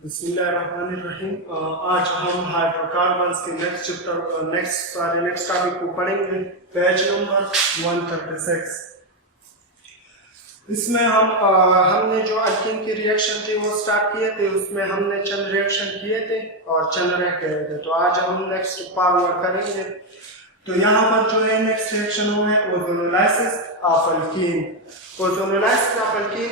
बिस्मिल्लाहिर्रहमानिर्रहीम। आज हम हाइड्रोकार्बन्स के नेक्स्ट टॉपिक को पढ़ेंगे, पेज नंबर 136। इसमें हमने जो अल्कीन की रिएक्शन थी वो स्टार्ट किए थे, उसमें हमने चंद रिएक्शन किए थे और चंद रह गए थे। तो आज हम नेक्स्ट पार्ट करेंगे। तो यहाँ पर जो है नेक्स्ट रिएक्शन वो है ozonolysis of alkyne. Ozonolysis of alkyne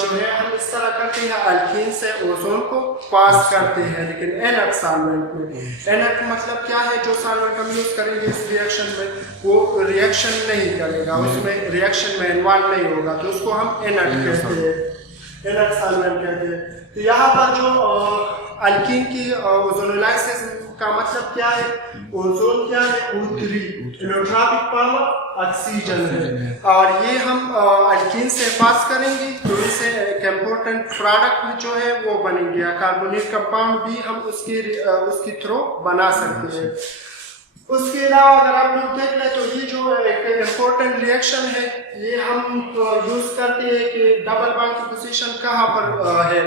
जो है हम इस तरह करते हैं, अल्कीन से ओजोन को पास करते हैं, लेकिन एनअक सॉल्वेंट में। एनअक मतलब क्या है? जो सॉल्वेंट हम यूज करेंगे इस रिएक्शन में वो रिएक्शन नहीं करेगा, उसमें रिएक्शन में इन्वॉल्व नहीं होगा, तो उसको हम एनअक कहते हैं, एनअक सॉल्वेंट कहते हैं। तो यहाँ पर जो अल्कीन की ओजोनोलाइसिस का मतलब क्या है? ओजोन क्या है? O3 एलोट्रॉपिक पावर ऑक्सीजन है, और ये हम अल्कीन से पास करेंगे तो इससे एक इम्पोर्टेंट प्रोडक्ट जो है वो बनेंगे, कार्बोनेट कंपाउंड भी हम उसकी थ्रू बना सकते हैं। उसके अलावा अगर आप लोग देख लें तो ये जो एक इम्पोर्टेंट रिएक्शन है, ये हम यूज करते हैं कि डबल बॉन्ड की पोजीशन कहाँ पर है।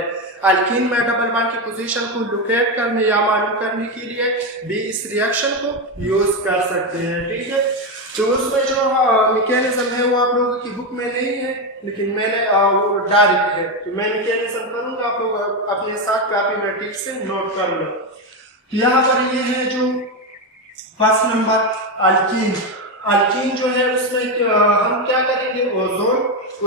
अल्कीन में डबल बॉन्ड की पोजीशन को लोकेट करने या मालूम करने के लिए भी इस रिएक्शन को यूज कर सकते हैं, ठीक है। तो उसमें जो मैकेनिज्म है वो आप लोगों की बुक में नहीं है, लेकिन मैंने वो डायरेक्ट है, तो मैं मैकेनिज्म करूंगा, आप लोग अपने साथ कॉपी में ठीक से नोट कर लो। तो यहाँ पर ये है जो फर्स्ट नंबर अल्कीन। अल्कीन जो है उसमें हम क्या करेंगे? ओजोन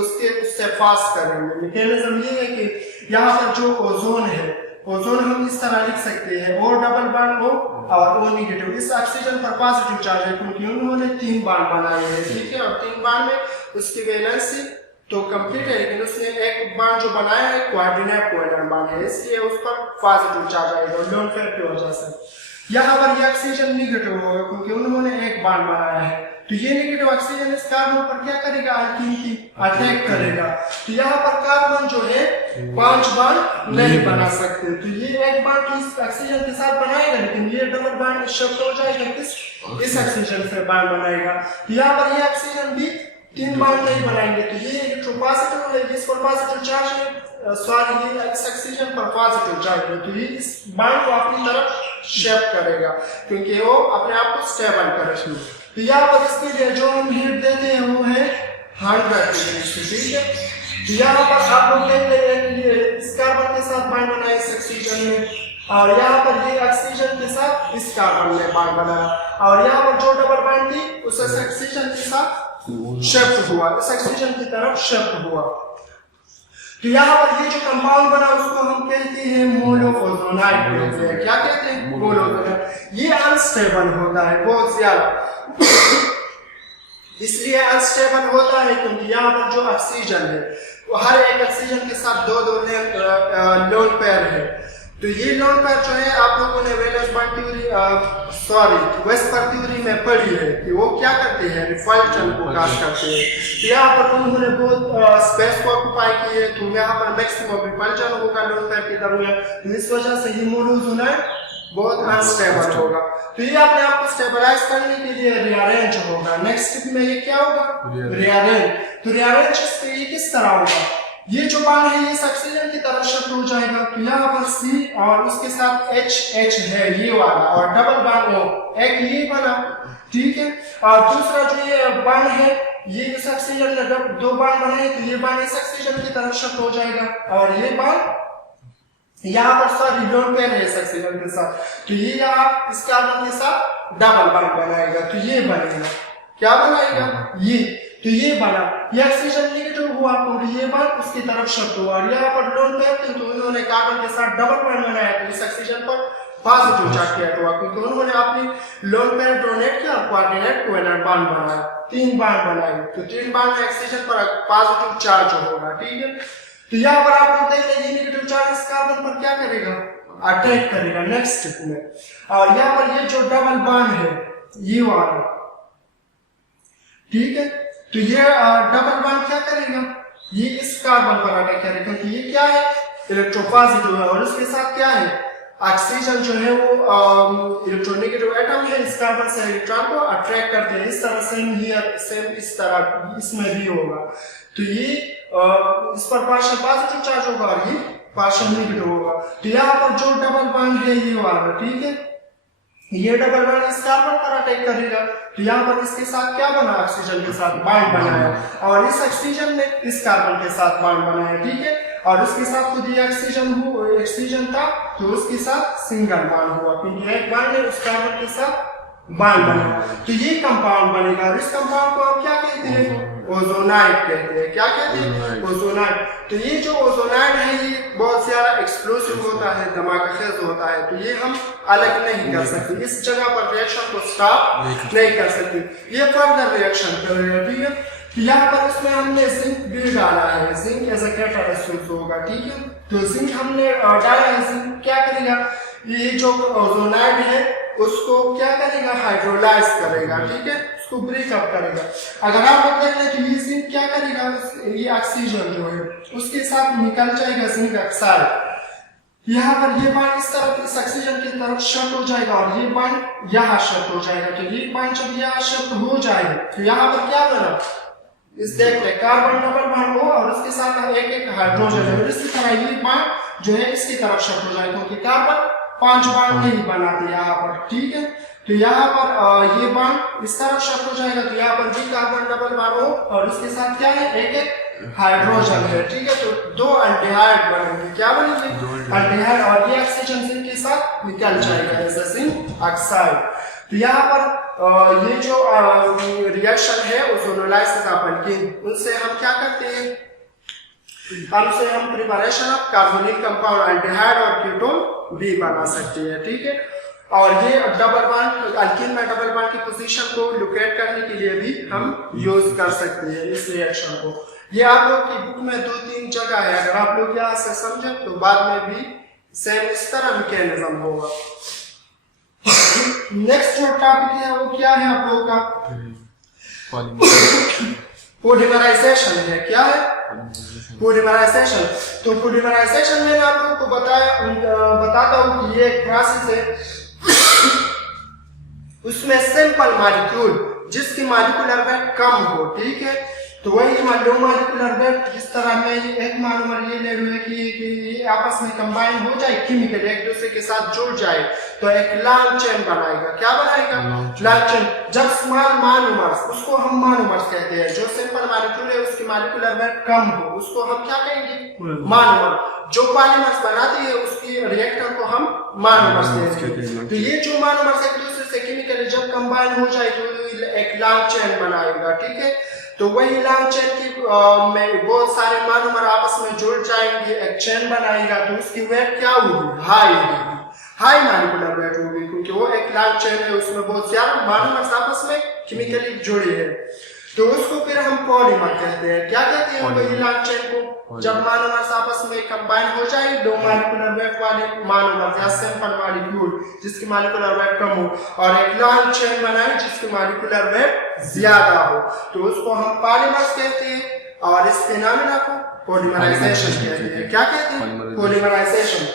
उससे पास करेंगे। मैकेनिज्म ये है कि यहाँ पर जो ओजोन है, ओजोन हम इस तरह लिख सकते हैं, O डबल बॉन्ड O और O नेगेटिव। इस ऑक्सीजन पर पॉजिटिव चार्ज है क्योंकि उन्होंने 3 बॉन्ड बनाए हैं, ठीक है, और 3 बॉन्ड में उसकी वैलेंसी तो कंप्लीट है, लेकिन उसने एक बॉन्ड जो बनाया है कोऑर्डिनेट कोवेलेंट बॉन्ड है, इसलिए उस पर पॉजिटिव चार्ज आएगा लोन पेयर की वजह से। यहाँ पर ये ऑक्सीजन नेगेटिव होगा क्योंकि उन्होंने एक बॉन्ड बनाया है, तो ये नेगेटिव ऑक्सीजन इस कार्बन पर क्या करेगा? अल्कीन की अटैक करेगा। तो यहाँ पर कार्बन जो है 5 बॉन्ड नहीं बना सकते, तो ये एक बॉन्ड इस ऑक्सीजन के साथ बनाएगा, लेकिन ये डबल बॉन्ड शिफ्ट हो जाएगा इस ऑक्सीजन से बॉन्ड बनाएगा। तो यहाँ पर ये ऑक्सीजन भी 3 बॉन्ड नहीं बनाएंगे, तो ये इलेक्ट्रोपॉजिटिव है, इस पर पॉजिटिव चार्ज है, सॉरी ये इस ऑक्सीजन पर पॉजिटिव चार्ज है, तो ये इस बॉन्ड को अपनी तरफ शिफ्ट करेगा क्योंकि वो अपने आप को स्टेबल करेगा। तो यहाँ पर इसके लिए जो हम हीट देते हैं वो है 100 डिग्री से, ठीक है। तो यहाँ पर आप लोग देख लेते हैं कि ये इस कार्बन के साथ बॉन्ड बना इस ऑक्सीजन में, और यहाँ पर ये ऑक्सीजन के साथ इस कार्बन में बॉन्ड बना, और यहाँ पर जो डबल बॉन्ड थी उस ऑक्सीजन के साथ शिफ्ट हुआ, इस ऑक्सीजन की तरफ शिफ्ट हुआ। तो यहाँ पर ये जो कंपाउंड बना उसको हम कहते हैं मोनोओजोनाइड कहते हैं। क्या कहते हैं? मोनोओजोनाइड। ये अनस्टेबल होता है बहुत ज्यादा, इसलिए अनस्टेबल होता है क्योंकि यहाँ पर जो ऑक्सीजन है वो हर एक ऑक्सीजन के साथ 2-2 लोन पेयर है। तो ये लोन पेयर जो है आप लोगों ने valence bond theory VSEPR theory में पढ़ी है कि वो क्या करते हैं? रिपल्शन को कास्ट करते हैं। तो यहाँ पर उन्होंने बहुत स्पेस को ऑक्युपाई किए, तो यहाँ पर मैक्सिमम रिपल्शन होगा लोन पेयर की तरफ, तो इस वजह से ये मोनोओजोनाइड बहुत अनस्टेबल होगा। तो ये अपने आप को स्टेबलाइज करने के लिए रीअरेंज होगा। नेक्स्ट स्टेप में ये क्या होगा? रीअरेंज। तो रीअरेंज से ये किस तरह होगा? ये जो बॉन्ड है ये ऑक्सीजन की तरफ शिफ्ट हो जाएगा, तो यहाँ पर C और उसके साथ H है ये वाला, और डबल बॉन्ड हो एक ये बना, ठीक है, और दूसरा जो ये बॉन्ड है ये इस ऑक्सीजन ने 2 बॉन्ड बनाए, तो ये बॉन्ड इस ऑक्सीजन की तरफ शिफ्ट हो जाएगा, और ये बॉन्ड यहाँ पर सॉरी लोन पेयर है इस ऑक्सीजन के साथ, तो ये यहाँ इस कार्बन के साथ डबल बॉन्ड बनाएगा, तो ये बनेगा, क्या बनाएगा? ये, तो ये बना, ये ऑक्सीजन नेगेटिव हुआ तो ये बॉन्ड उसकी तरफ शिफ्ट हुआ, और यहाँ पर लोन पेयर थे तो उन्होंने कार्बन के साथ डबल बॉन्ड बनाया, तो इस ऑक्सीजन पर पॉजिटिव चार्ज किया हुआ क्योंकि उन्होंने अपनी लोन पेयर डोनेट किया, कोऑर्डिनेट कोवेलेंट बॉन्ड बनाया, 3 बॉन्ड बनाए, तो 3 बॉन्ड में ऑक्सीजन पर पॉजिटिव चार्ज होगा, ठीक है। तो यहाँ पर आप लोग देख लीजिए नेगेटिव चार्ज इस कार्बन पर क्या करेगा? अटैक करेगा नेक्स्ट स्टेप में, और यहाँ पर ये जो डबल बॉन्ड है ये वाला, ठीक है, तो ये डबल बॉन्ड क्या करेगा? ये इस कार्बन पर अटैक करेगा क्योंकि ये क्या है? इलेक्ट्रोपॉजिटिव है, और इसके साथ क्या है? ऑक्सीजन जो है वो इलेक्ट्रोनेगेटिव एटम है, इस कार्बन से इलेक्ट्रॉन को अट्रैक्ट करते हैं। इस तरह सेम इस तरह इसमें भी होगा, तो ये इस पर पार्शियल पॉजिटिव चार्ज होगा और ये पार्शियल लिंक्ड होगा। तो यहाँ पर जो डबल बॉन्ड है ये वाला, ठीक है, ये डबल बॉन्ड इस कार्बन पर अटैक करेगा, तो यहाँ पर इसके साथ क्या बना, ऑक्सीजन के साथ बॉन्ड बनाया, और इस ऑक्सीजन ने इस कार्बन के साथ बॉन्ड बनाया, ठीक है, और उसके साथ खुद ये ऑक्सीजन था, तो उसके साथ सिंगल बॉन्ड हुआ, क्योंकि एक बॉन्ड ने उस कार्बन के साथ बॉन्ड बनाया, तो ये कंपाउंड बनेगा। और इस कंपाउंड को हम क्या कहते हैं, ओजोनाइड कहते हैं। क्या कहते हैं, ओजोनाइड। तो ये जो ओजोनाइड है ये बहुत ज्यादा एक्सप्लोसिव होता है, धमाकेखेज होता है, तो ये हम अलग नहीं कर सकते, इस जगह पर रिएक्शन को स्टॉप नहीं कर सकते, ये फर्दर रिएक्शन करेगा, ठीक है। तो यहाँ पर इसमें हमने जिंक भी डाला है, जिंक एज अ कैटालिस्ट होगा, ठीक है। तो जिंक हमने डाला है, जिंक क्या करेगा, ये जो ओजोनाइड है उसको क्या करेगा, हाइड्रोलाइज करेगा, ठीक है, उसको ब्रेकअप करेगा। अगर आप देख लें तो ये जिंक क्या करेगा, ये ऑक्सीजन जो है उसके साथ निकल जाएगा जिंक ऑक्साइड, यहाँ पर ये बांड इस तरफ इस ऑक्सीजन की तरफ शिफ्ट हो जाएगा और ये बांड यहाँ शिफ्ट हो जाएगा। तो ये बांड जब यहाँ शिफ्ट हो जाएगा तो यहाँ पर क्या बना, इस देख ले कार्बन डबल बॉन्ड हो और उसके साथ एक एक हाइड्रोजन है, इसी तरह ये बॉन्ड जो है इसकी तरफ शिफ्ट हो जाएगा, क्योंकि कार्बन 5 बॉन्ड नहीं बनाते यहाँ पर, ठीक है। तो यहाँ पर ये बॉन्ड इस तरफ शिफ्ट हो जाएगा, तो यहाँ पर भी कार्बन डबल बॉन्ड हो और उसके साथ क्या है, एक एक हाइड्रोजन है, ठीक है। तो 2 अल्डिहाइड बनेंगे, क्या बनेंगे, अल्डिहाइड, और ये ऑक्सीजन जिंक के साथ निकल जाएगा एज जिंक ऑक्साइड। तो यहाँ पर ये जो रिएक्शन है ओजोनोलाइसिस ऑफ अल्कीन, उनसे हम क्या करते हैं, हमसे हम preparation of carbonic compound aldehyde और कीटोन भी बना सकते हैं, ठीक है। और ये डबल बॉन्ड अल्कीन में डबल बॉन्ड की पोजीशन को लोकेट करने के लिए भी हम यूज कर सकते हैं इस रिएक्शन को। ये आप लोग की बुक में 2-3 जगह है, अगर आप लोग यहाँ से समझे तो बाद में भी सेम इस तरह मैकेनिज्म होगा। नेक्स्ट जो टॉपिक है वो क्या है आप लोगों का, पॉलीमराइजेशन है। क्या है, पॉलीमराइजेशन। तो पॉलीमराइजेशन मैंने आप लोगों को बताता हूँ कि ये एक प्रोसेस है, उसमें सिंपल मॉलिक्यूल जिसकी मॉलिक्यूलर वेट कम हो, ठीक है, तो वही लो मॉलिक्यूलर वेट, जिस तरह में एक मोनोमर ये ले रहे कि ये आपस में कंबाइन हो जाए, केमिकल एक दूसरे के साथ जुड़ जाए, तो एक लॉन्ग चेन बनाएगा। क्या बनाएगा, लॉन्ग चेन। जब स्मॉल मोनोमर्स, उसको हम मोनोमर्स कहते हैं, जो सिंपल मॉलिक्यूल है उसकी मॉलिक्यूलर वेट कम हो, उसको हम क्या कहेंगे, मोनोमर। जो पॉलीमर्स बनाती है उसकी रिएक्टर को हम मोनोमर्स कहते हैं। तो ये जो मोनोमर्स एक दूसरे से केमिकली जब कंबाइन हो जाए तो एक लॉन्ग चेन बनाएगा, ठीक है। तो वही लॉन्ग चेन की में बहुत सारे मोनोमर आपस में जुड़ जाएंगे, एक चेन बनाएगा, तो उसकी वेट क्या होगी, हाई होगी, हाई मॉलिक्यूलर वेट होगी, क्योंकि वो एक लॉन्ग चेन है, उसमें बहुत ज्यादा मोनोमर्स आपस में केमिकली जुड़े हैं। तो उसको फिर हम पॉलीमर कहते हैं। क्या कहते हैं वही लॉन्ग चेन को, जब मोनोमर्स आपस में कंबाइन हो जाए, लो मॉलिक्यूलर वेट वाले मोनोमर या सिंपल मॉलिक्यूल जिसकी मॉलिक्यूलर वेट कम हो और एक लॉन्ग चेन बनाए जिसकी मॉलिक्यूलर वेट ज्यादा हो, तो उसको हम पॉलीमर्स कहते हैं और इस फिनोमेना को पॉलीमराइजेशन कहते हैं। क्या कहते हैं, पॉलीमराइजेशन।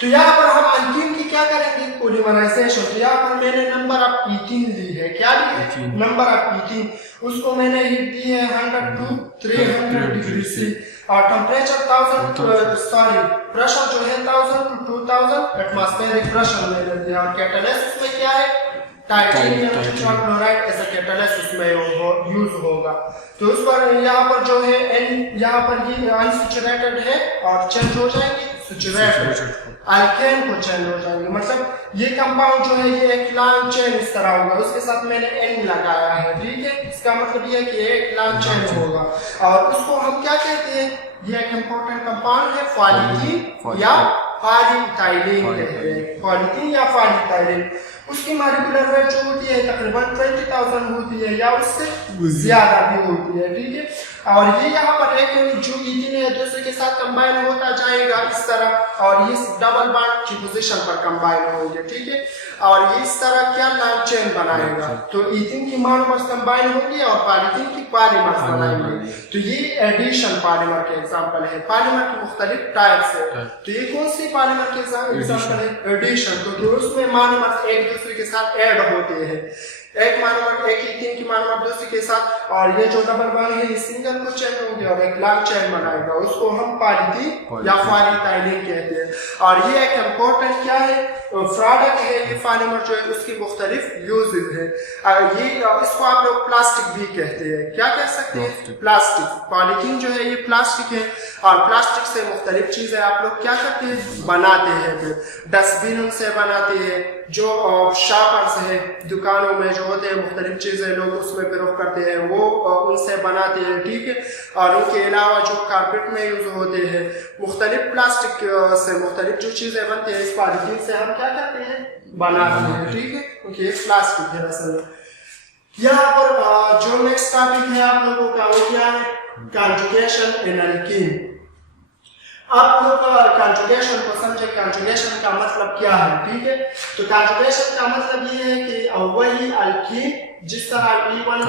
तो यहाँ पर हम अल्कीन की क्या करेंगे, पॉलीमराइजेशन। तो यहाँ पर मैंने नंबर ऑफ ईथीन ली है, क्या ली है, नंबर ऑफ ईथीन, उसको मैंने हीट दी है 100 to 300 डिग्री C और टेम्परेचर प्रेशर जो है 1000 to 2000 एटमॉस्फेरिक प्रेशर मैंने दिया। और कैटालिस्ट में क्या है, titanium chloride as a catalyst उसमें यूज होगा। तो उस पर यहाँ पर जो है यहाँ पर ये अनसैचुरेटेड है और चेंज हो जाएंगे सैचुरेटेड, अल्केन को चेंज हो जाएंगे। मतलब ये कंपाउंड जो है ये एक लॉन्ग चेन इस तरह होगा, उसके साथ मैंने एन लगाया है, ठीक है। इसका मतलब ये है कि एक लॉन्ग चेन होगा और उसको हम क्या कहते हैं, ये एक इम्पोर्टेंट कंपाउंड है, पॉलीथीन या पॉलीइथाइलीन कहते हैं, पॉलीथीन या पॉलीइथाइलीन। उसकी मॉलिक्यूलर वेट जो होती है तकरीबन 20,000 होती है या उससे ज्यादा भी होती है, ठीक है। और ये यहाँ पर एक जो ईथीन है दूसरे के साथ कंबाइन होता जाएगा इस तरह और ये डबल बॉन्ड की पोजीशन पर कंबाइन होंगे, ठीक है। और ये इस तरह क्या लॉन्ग चेन बनाएगा, तो ईथीन की मोनोमर्स कंबाइन होंगे और पॉलीथीन की पॉलीमर्स बनाएंगे। तो ये एडिशन पॉलीमर के एग्जांपल है। पॉलीमर की मुख्तलिफ टाइप्स है, तो ये कौन सी पॉलीमर के एग्जांपल है, एडिशन, क्योंकि उसमें मोनोमर्स एक दूसरे के साथ ऐड होते हैं। एक इथीन की मोनोमर दूसरी के साथ, और ये जो डबल बॉन्ड है ये सिंगल को चेन होंगे और एक लॉन्ग चेन बनाएगा, उसको हम पॉलीथीन या पॉलीटाइलिन कहते हैं। और ये एक इम्पोर्टेंट क्या है प्रोडक्ट है, ये पॉलीमर जो है उसकी मुख्तलिफ यूजेज है। ये इसको आप लोग प्लास्टिक भी कहते हैं, क्या कह सकते हैं, प्लास्टिक। पॉलीथीन जो है ये प्लास्टिक है, और प्लास्टिक से मुख्तलिफ चीजें आप लोग क्या करते हैं, बनाते हैं। डस्टबिन उनसे बनाते हैं, जो शॉपर्स है दुकानों में जो होते हैं मुख्तलिफ चीजें लोग उसमें प्रयोग करते हैं, वो उनसे बनाते हैं, ठीक है। और उनके अलावा जो कारपेट में यूज होते हैं, मुख्तलिफ प्लास्टिक से मुख्तलिफ जो चीजें बनती है इस पॉलीथीन से हम क्या करते हैं, बनाते हैं, ठीक है, क्योंकि ये प्लास्टिक है असल में। यहाँ पर जो नेक्स्ट टॉपिक है आप लोगों का वो क्या है, कॉन्जुगेशन इन एल्कीन। आप लोग कॉन्जुगेशन को समझे, कॉन्जुगेशन का मतलब क्या है, ठीक है। तो कॉन्जुगेशन का मतलब ये है कि वही अल्कीन जिस तरह E1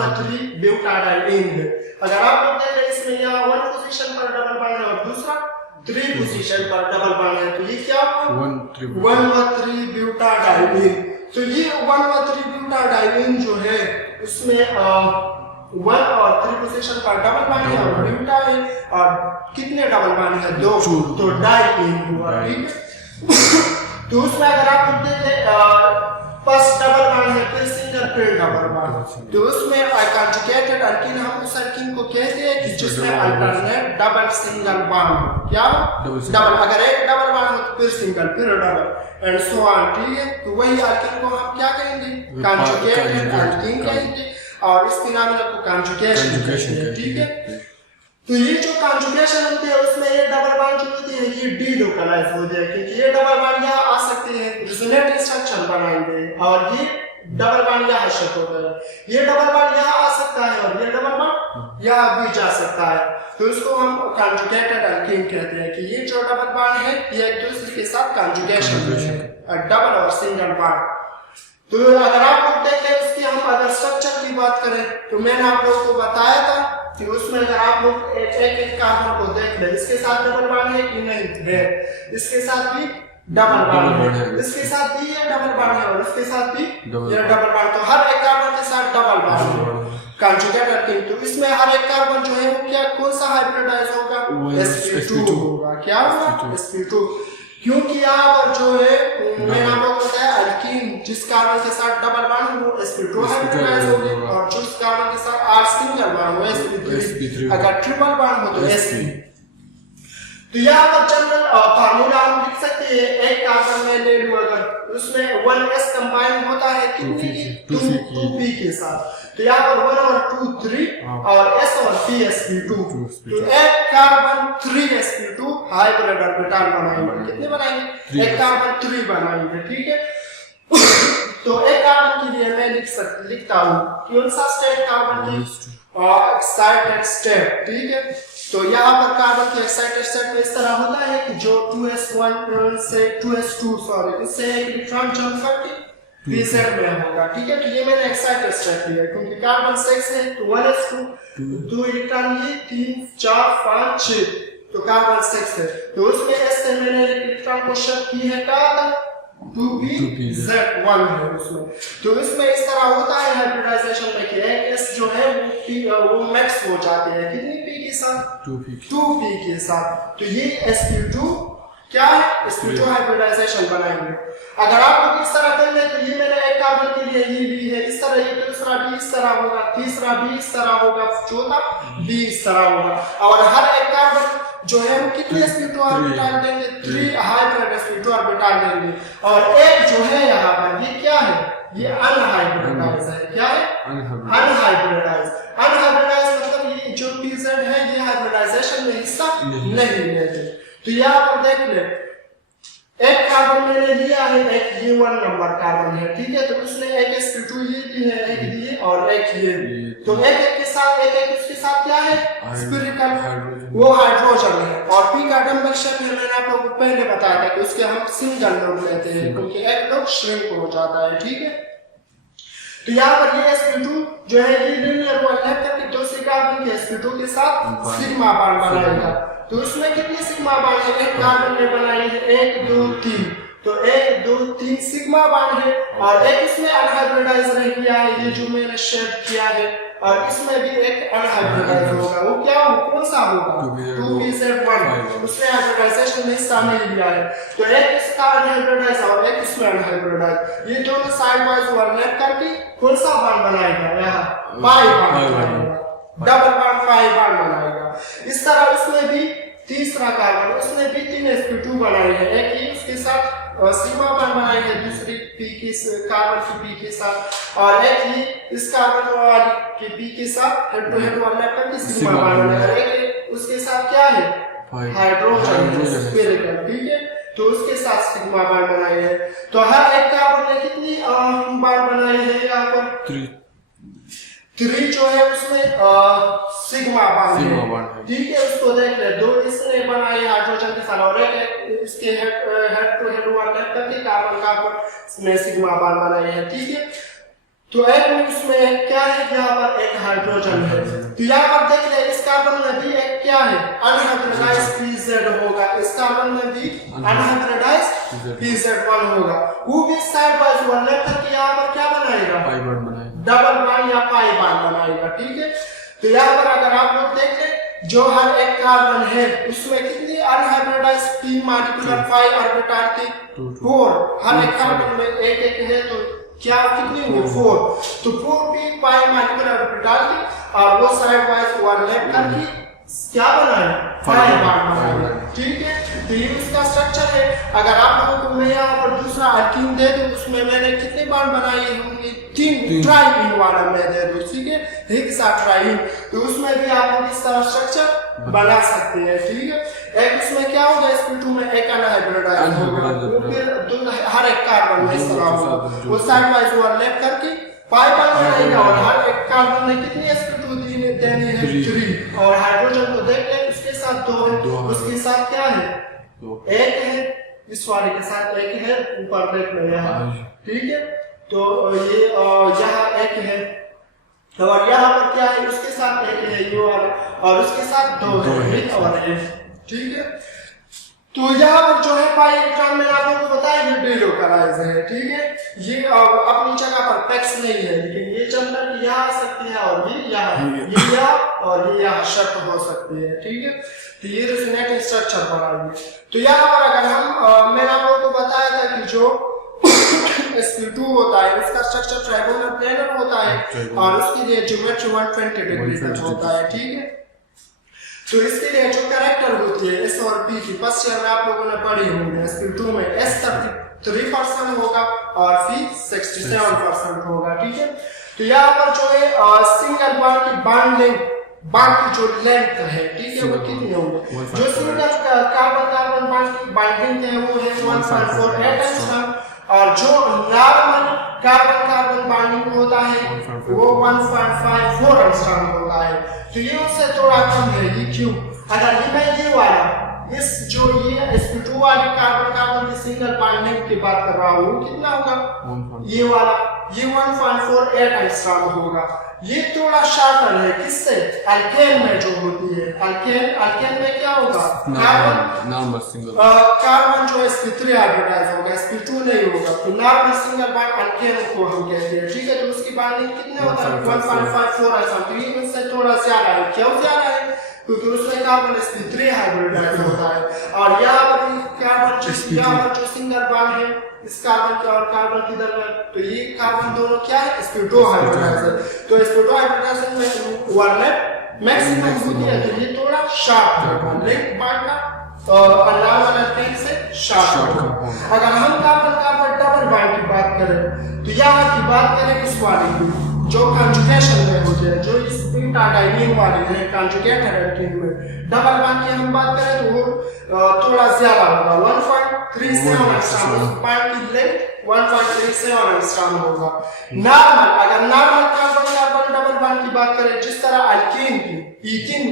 ब्यूटाडाइलिन है, अगर आप लोग देखें इसमें यहाँ 1 पोजीशन पर डबल बॉन्ड है और दूसरा 3 पोजीशन पर डबल बॉन्ड है, तो ये क्या 1,3 ब्यूटाडाइलिन। तो ये 1,3 ब्यूटाडाइलिन जो है उसमें 1 और 3 पोजीशन पर डबल बॉन्ड है और ब्यूटा है, और कितने डबल बॉन्ड है, 2, तो डाइलिन हुआ, ठीक है। तो उसमें अगर आप लोग देखें फर्स्ट डबल बॉन्ड है, फिर सिंगल, फिर डबल बॉन्ड, तो उसमें कॉन्जुगेटेड अल्कीन हम उस अल्कीन को कहते हैं कि जिसमें अल्टरनेट डबल सिंगल बॉन्ड, क्या डबल, अगर एक डबल बॉन्ड हो तो फिर सिंगल, फिर डबल एंड सो ऑन, ठीक है। तो वही अल्कीन को हम क्या कहेंगे, कॉन्जुगेटेड अल्कीन कहेंगे, और इस फिनोमेनन को कॉन्जुगेशन कहते हैं, ठीक है। तो ये जो कॉन्जुगेशन होती है उसमें ये डबल बॉन्ड जो होती है ये डीलोकलाइज हो जाए, क्योंकि ये डबल बॉन्ड यहाँ आ सकते हैं, रेजोनेट स्ट्रक्चर बनाएंगे, और ये डबल बॉन्ड यहाँ शिफ्ट हो गया, ये डबल बॉन्ड यहाँ आ सकता है और ये डबल बॉन्ड यहाँ भी जा सकता है, तो इसको हम कॉन्जुगेटेड अल्कीन कहते हैं कि ये जो डबल बॉन्ड है ये एक दूसरे के साथ कॉन्जुगेशन है, डबल और सिंगल बॉन्ड। तो अगर आप लोग देखें इसकी हम अगर स्ट्रक्चर की बात करें तो मैंने आप लोगों को बताया था कि उसमें अगर आप लोग एक कार्बन को देख ले, इसके साथ डबल बॉन्ड है कि नहीं है, इसके साथ भी डबल बॉन्ड है, इसके साथ भी ये डबल बॉन्ड है और इसके साथ भी ये डबल बॉन्ड, तो हर एक कार्बन के साथ डबल बॉन्ड है कॉन्जुगेट अल्कीन। तो इसमें हर एक कार्बन जो है वो क्या कौन सा हाइब्रिडाइज होगा, sp2 होगा, क्या होगा, sp2, क्योंकि यहाँ पर जो है मैंने आप लोगों को बताया अल्कीन जिस कार्बन के साथ डबल बॉन्ड वो sp2 हाइब्रिडाइज होगी, और जिस कार्बन के साथ R सिंगल बॉन्ड वो sp3, अगर ट्रिपल बॉन्ड हो तो sp। तो यहाँ पर जनरल फार्मूला हम लिख सकते हैं, एक कार्बन में ले लो अगर उसमें 1s कंबाइन होता है कितने की, 2p के साथ, तो यहाँ पर 1 और 2 3 और s और p sp2, तो एक कार्बन 3sp2 हाइब्रिड ऑर्बिटल बनाएंगे, कितने बनाएंगे, एक कार्बन 3 बनाएंगे, ठीक है। तो एक कार्बन के लिए मैं लिखता हूँ कौन सा स्टेट कार्बन की एक्साइटेड स्टेट, ठीक है। तो यहाँ पर कार्बन के एक्साइटेड स्टेट में इस तरह होता है कि जो 2s1 से 2s2 सॉरी इससे इलेक्ट्रॉन जंप करके pz में होगा, ठीक है। तो ये मैंने एक्साइटेड स्टेट लिया क्योंकि कार्बन 6 है तो 1s2 2 इलेक्ट्रॉन ये 3 4 5 6, तो कार्बन 6 है, तो उसमें s से मैंने इलेक्ट्रॉन को शिफ्ट की है कहा था 2pz1 है उसमें। तो इसमें इस तरह होता है हाइब्रिडाइजेशन में कि एक s जो है वो मैक्स हो जाते हैं कितनी p के साथ, 2p के साथ, तो ये sp2 क्या है, sp2 हाइब्रिडाइजेशन बनाएंगे। अगर आप लोग इस तरह कर ले तो ये मैंने एक कार्बन के लिए ये ली है, इस तरह ये दूसरा भी इस तरह होगा, तीसरा भी इस तरह होगा, चौथा भी इस तरह होगा, और हर एक कार्बन जो है वो कितने sp2 ऑर्बिटल देंगे, 3 हाइब्रिड sp2 ऑर्बिटल देंगे, और एक जो है यहाँ पर ये क्या है, ये अनहाइब्रिडाइज है, क्या है, अनहाइब्रिडाइज। अनहाइब्रिडाइज मतलब ये जो pz है ये हाइब्रिडाइजेशन में हिस्सा नहीं लेते। तो यहाँ पर देख ले एक कार्बन मैंने लिया है, एक ये 1 नंबर कार्बन है, ठीक है, तो उसने एक sp2 ये ली है, एक ये और एक ये, तो एक के साथ एक उसके साथ क्या है, स्फेरिकल वो हाइड्रोजन है, और p का डबल शेप है, मैंने आप लोगों को पहले बताया था कि उसके हम सिंगल लोग लेते हैं क्योंकि एक लोग श्रिंक हो जाता है, ठीक है। तो यहाँ पर ये sp2 जो है ये लीनियर ओवरलैप करके दूसरे कार्बन के sp2 के साथ सिग्मा बॉन्ड बनाएगा, तो उसमें कितने सिग्मा बॉन्ड है, एक कार्बन में बनाई है 1 2 3, तो 1 2 3 सिग्मा बॉन्ड है और एक इसमें अनहाइब्रिडाइज रह गया है, ये जो मैंने शेप किया है, और इसमें भी एक अनहाइब्रिडाइज होगा। वो क्या हो, कौन सा होगा, 2pz1, उसमें हाइब्रिडाइजेशन नहीं शामिल किया है। तो एक इसका अनहाइब्रिडाइज और एक इसमें अनहाइब्रिडाइज, ये दोनों साइड वाइज ओवरलैप करके कौन सा बॉन्ड बनाएगा, यहाँ पाई बॉन्ड बनाएगा, डबल बॉन्ड पाई बॉन्ड बनाएगा। इस तरह उसमें भी तीसरा कार्बन, उसमें भी 3 sp2 बनाई है, एक ही उसके साथ सिग्मा बॉन्ड बनाई है, दूसरी पी के कार्बन की पी के साथ, और एक ही इस कार्बन वाली के पी के साथ हेड टू हेड ओवरलैप करके सिग्मा बॉन्ड बनाया है। एक उसके साथ क्या है, हाइड्रोजन स्फेरिकल, ठीक है, तो उसके साथ सिग्मा बॉन्ड बनाई है। तो हर एक कार्बन ने कितनी बॉन्ड बनाई है, यहाँ पर 3 जो है उसमें सिग्मा बॉन्ड है, ठीक है, उसको देख ले। 2 इसने बनाई हाइड्रोजन के साथ और एक इसके हेड टू हेड ओवरलैप करके कार्बन कार्बन में सिग्मा बॉन्ड बनाई है, ठीक है। तो एक में उसमें क्या है, यहाँ पर एक हाइड्रोजन है, तो यहाँ पर देख ले इस कार्बन में भी एक क्या है, अनहाइब्रिडाइज pz होगा, इस कार्बन में भी अनहाइब्रिडाइज pz1 होगा। वो भी साइड बाय ओवरलैप करके यहाँ पर क्या बनाएगा, डबल बॉन्ड या पाई बॉन्ड बनाएगा, ठीक है। तो यहाँ पर अगर आप लोग देख ले, जो हर एक कार्बन है उसमें कितनी अनहाइब्रिडाइज p मॉलिक्यूलर पाई ऑर्बिटल की 4, हर एक कार्बन में एक एक है, तो क्या कितनी हुई 4, तो 4 भी पाई मॉलिक्यूलर ऑर्बिटल की, और वो साइड वाइज ओवरलैप करके क्या बनाया, पाई बॉन्ड बनाया, ठीक है। तो ये उसका स्ट्रक्चर है। अगर आप लोगों को मैं यहाँ पर दूसरा अल्कीन दे दूं, उसमें मैंने कितने बॉन्ड बनाए होंगे, 3 ट्राईन वाला मैं दे दूं, ठीक है, हेक्साट्राईन, तो उसमें भी आप लोग इस तरह स्ट्रक्चर बना सकते हैं, ठीक है। एक उसमें क्या होगा, sp2 में एक अनहाइब्रिडाइज होगा, फिर हर एक कार्बन में इस तरह होगा, वो साइड वाइज ओवरलैप करके पाई बॉन्ड बनाएगा, और हर एक कार्बन में कितनी sp2 देनी है, 3, और हाइड्रोजन को देख ले उसके साथ 2 है, उसके साथ क्या है, एक है, इस वाले के साथ एक है, ऊपर देख लो यहाँ, ठीक है। तो ये यहाँ एक है, और यहाँ पर क्या है, उसके साथ एक है ये वाला, और उसके साथ 2 है, और ये, ठीक है। तो यहाँ पर जो है पाई इलेक्ट्रॉन में आप लोगों को बताया ये डेलोकलाइज है, ठीक है, ये अपनी जगह पर पैक्स नहीं है, लेकिन ये चंदन यहाँ आ सकती है, और ये यहाँ और ये यहाँ शर्त हो सकती है, ठीक है। तो ये रेजोनेटिंग स्ट्रक्चर बनाएंगे। तो यहाँ पर अगर हम मैंने आप लोगों को बताया था कि जो sp2 होता है उसका स्ट्रक्चर ट्राइगोनल प्लेनर होता है, और उसके लिए ज्योमेट्री 120 डिग्री तक होता है, ठीक है। तो इसके लिए जो कैरेक्टर होती है s और p की, फर्स्ट ईयर में आप लोगों ने पढ़ी होंगी, sp2 में s 33% होगा और p 67% होगा, ठीक है। तो यहाँ पर जो है सिंगल बॉन्ड की बॉन्ड की जो लेंथ है, ठीक है, वो कितनी होगी, जो सिंगल कार्बन कार्बन बॉन्ड की बॉन्डिंग है वो है 1.48 एंगस्ट्रॉम, और जो नॉर्मल कार्बन कार्बन बॉन्डिंग होता है वो 1.54 एंगस्ट्रॉम होता है। तो ये उससे थोड़ा कम है, ये क्यों, अगर ये वाला इस जो ये sp2 वाली कार्बन कार्बन की सिंगल बॉन्डिंग की बात कर रहा हूँ, कितना होगा, ये वाला ये 1.48 एंगस्ट्रॉम होगा। ये थोड़ा शॉर्टर है, किससे, अल्केन में जो होती है, अल्केन में क्या होगा, कार्बन जो sp3 हाइब्रिडाइज होगा, sp2 नहीं होगा, तो नॉर्मल सिंगल बॉन्ड अल्केन को हम कहते हैं, ठीक है। तो उसकी बॉन्डिंग कितने होता है, 1.54 ऐसा, तो ये उससे थोड़ा ज्यादा है, क्यों ज्यादा है, क्योंकि उसमें कार्बन sp3 हाइब्रिडाइज होता है, और यहाँ पर कार्बन जो सिंगल बॉन्ड है इस कार्बन के और कार्बन के दरमियान, तो ये कार्बन दोनों क्या है, sp2 हाइब्रिडाइज है, तो sp2 हाइब्रिडाइजेशन में ओवरलैप मैक्सिमम होती है, तो ये थोड़ा शार्प होगा, लेफ्ट बॉन्ड का अननोन अल्केन से शार्प होगा। अगर हम कार्बन कार्बन डबल बॉन्ड की बात करें, तो यहाँ की बात करें इस वाली की, जो कंजुगेशन में होती है, जो इस पेंटाडाइनिन वाली है कंजुगेटेड एल्कीन में, डबल बॉन्ड की हम बात करें तो वो थोड़ा ज्यादा होगा, 1.37 एंगस्ट्रॉम, बॉन्ड की लेंथ 1.37 एंगस्ट्रॉम होगा। नॉर्मल, अगर normal carbon carbon double bond की बात करें, जिस तरह अल्कीन की ईथीन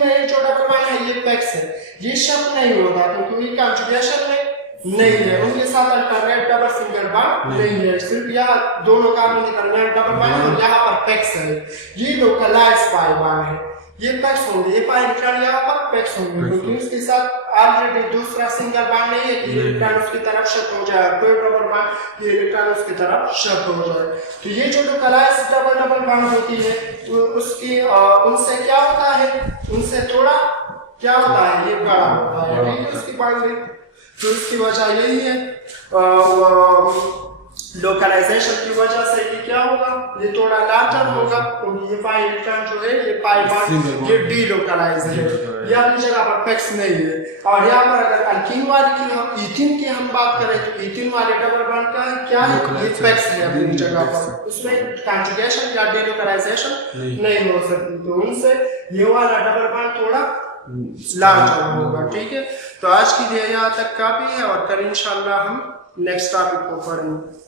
में ये जो डबल बॉन्ड है ये पैक्स है, ये शब्द नहीं होगा क्योंकि कंजुगेशन में नहीं है, उनके साथ अल्टरनेट डबल सिंगल बॉन्ड नहीं है, सिर्फ यहाँ दोनों कार्बन के दरमियान डबल बॉन्ड और यहाँ पर पैक्स है, ये लोकलाइज पाई बॉन्ड है। ये पैक्स होंगे, ये पाई इलेक्ट्रॉन यहाँ पर पैक्स होंगे, क्योंकि इसके साथ ऑलरेडी दूसरा सिंगल बॉन्ड नहीं है कि ये इलेक्ट्रॉन उसकी तरफ शिफ्ट हो जाए, कोई डबल बॉन्ड ये इलेक्ट्रॉन उसकी तरफ शिफ्ट हो जाए। तो ये जो लोकलाइज डबल बॉन्ड होती है उसकी उनसे क्या होता है, उनसे थोड़ा क्या होता है, ये बड़ा होता है, ठीक है, उसकी बाउंड्री। तो इसकी वजह यही है, लोकलाइजेशन की वजह से ये क्या होगा, ये थोड़ा लार्जर होगा, क्योंकि ये पाई इलेक्ट्रॉन जो है ये पाई बॉन्ड ये डीलोकलाइज है, ये अपनी जगह पर फिक्स नहीं है। और यहाँ पर अगर अल्कीन वाले की हम ईथीन की हम बात करें तो ईथीन वाले डबल बॉन्ड का क्या है, ये फिक्स है अपनी जगह पर, उसमें कॉन्जुगेशन या डीलोकलाइजेशन नहीं हो सकती, तो उनसे ये वाला डबल बॉन्ड थोड़ा लार्जर होगा, ठीक है। तो आज के लिए यहाँ तक काफी है, और कल इंशाल्लाह हम नेक्स्ट टॉपिक को पढ़ेंगे।